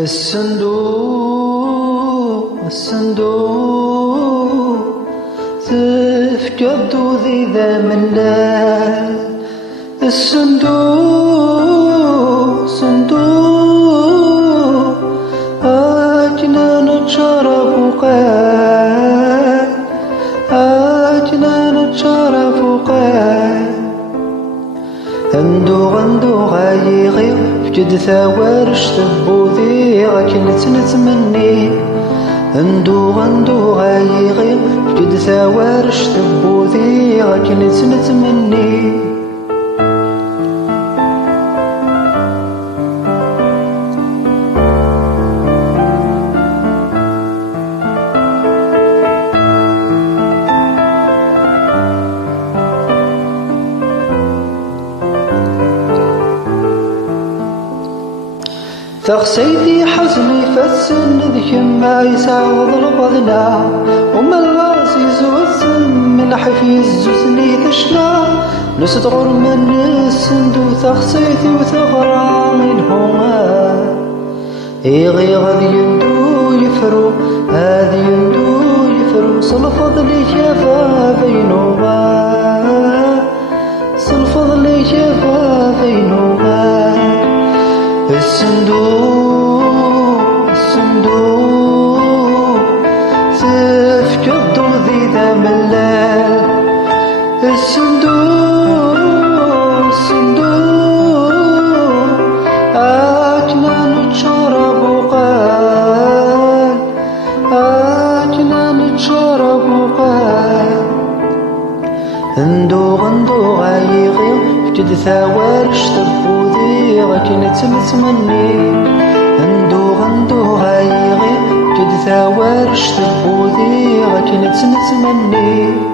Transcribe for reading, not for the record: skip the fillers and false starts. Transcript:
الصندوق تفقد ذي ذا ملال. صندوق أجنان تشرف وقال، أجنان تشرف وقال. غندو غايغي فجد ثوارش تبوذي غاكنت نتمني. غندو غايغي فجد ثوارش تبوذي غاكنت نتمني. تغسيدي حزني فالسن ذكم ما يساوض البضنا، وما الغازيز والسم الحفي الزوزني تشنا. نستغر من السندو تغسيدي وثغرى منهما. إيغي غادي يندو يفرو، هادي يندو يفرو. صلفض لي شافا بينهما، صلفض لي شافا بينهما. الصندوق تفقد ذي ذا ملال. الصندوق أجنان تشرب وقال، أجنان تشرب وقال. غندو غايغي فجد ثوارش تبوذي غاكنت نتمني. غندو غايغي فجد ثوارش تبوذي غاكنت نتمني.